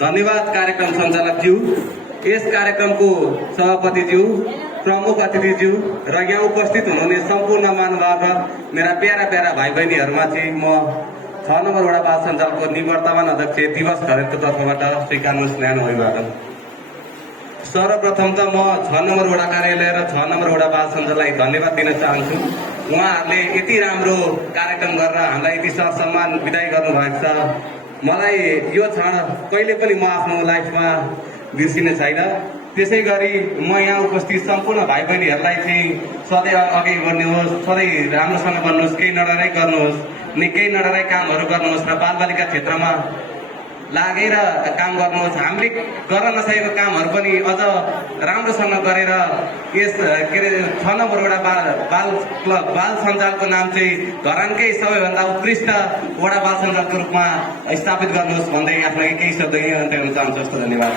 धन्यवाद कार्यक्रम सञ्चालकज्यू, यस कार्यक्रमको सभापतिज्यू, प्रमुख अतिथिज्यू र यहाँ उपस्थित हुनुहुने सम्पूर्ण महानुभाव र मेरा प्यारा प्यारा भाइ बहिनीहरूमा चाहिँ म 6 नम्बर वडा बाल सञ्जालको निवर्तमान अध्यक्ष दिवस खरेलको तर्फबाट स्वीकार्नुहोस् न्यानो अभिवादन। सर्वप्रथम त म 6 नम्बर वडा कार्यालय र 6 नम्बर वडा बाल सञ्जाललाई धन्यवाद दिन चाहन्छु। उहाँहरूले यति राम्रो कार्यक्रम गरेर हामीलाई यति सम्मान विदाई गर्नुभएको छ। मलाई यो क्षण कहिले पनि म आफ्नो लाइफमा बिर्सिने छैन। त्यसै गरी म यहाँ उपस्थित सम्पूर्ण भाइ बहिनीहरूलाई चाहिँ सधैँ अघि बढ्नुहोस्, सधैँ राम्रोसँग बन्नुहोस्, केही नडराइ गर्नुहोस्, केही नडराइ कामहरू गर्नुहोस् र बालबालिका क्षेत्रमा लागेर काम गर्नुहोस्। हामीले गर्न नसकेको कामहरू पनि अझ राम्रोसँग गरेर यस के अरे 6 नम्बर वडा बाल क्लब बाल सञ्जालको नाम चाहिँ धरानकै सबैभन्दा उत्कृष्ट वडा बाल सञ्जालको रूपमा स्थापित गर्नुहोस् भन्दै आफ्नो केही शब्द यहीँ अन्त्य गर्न चाहन्छु। धन्यवाद।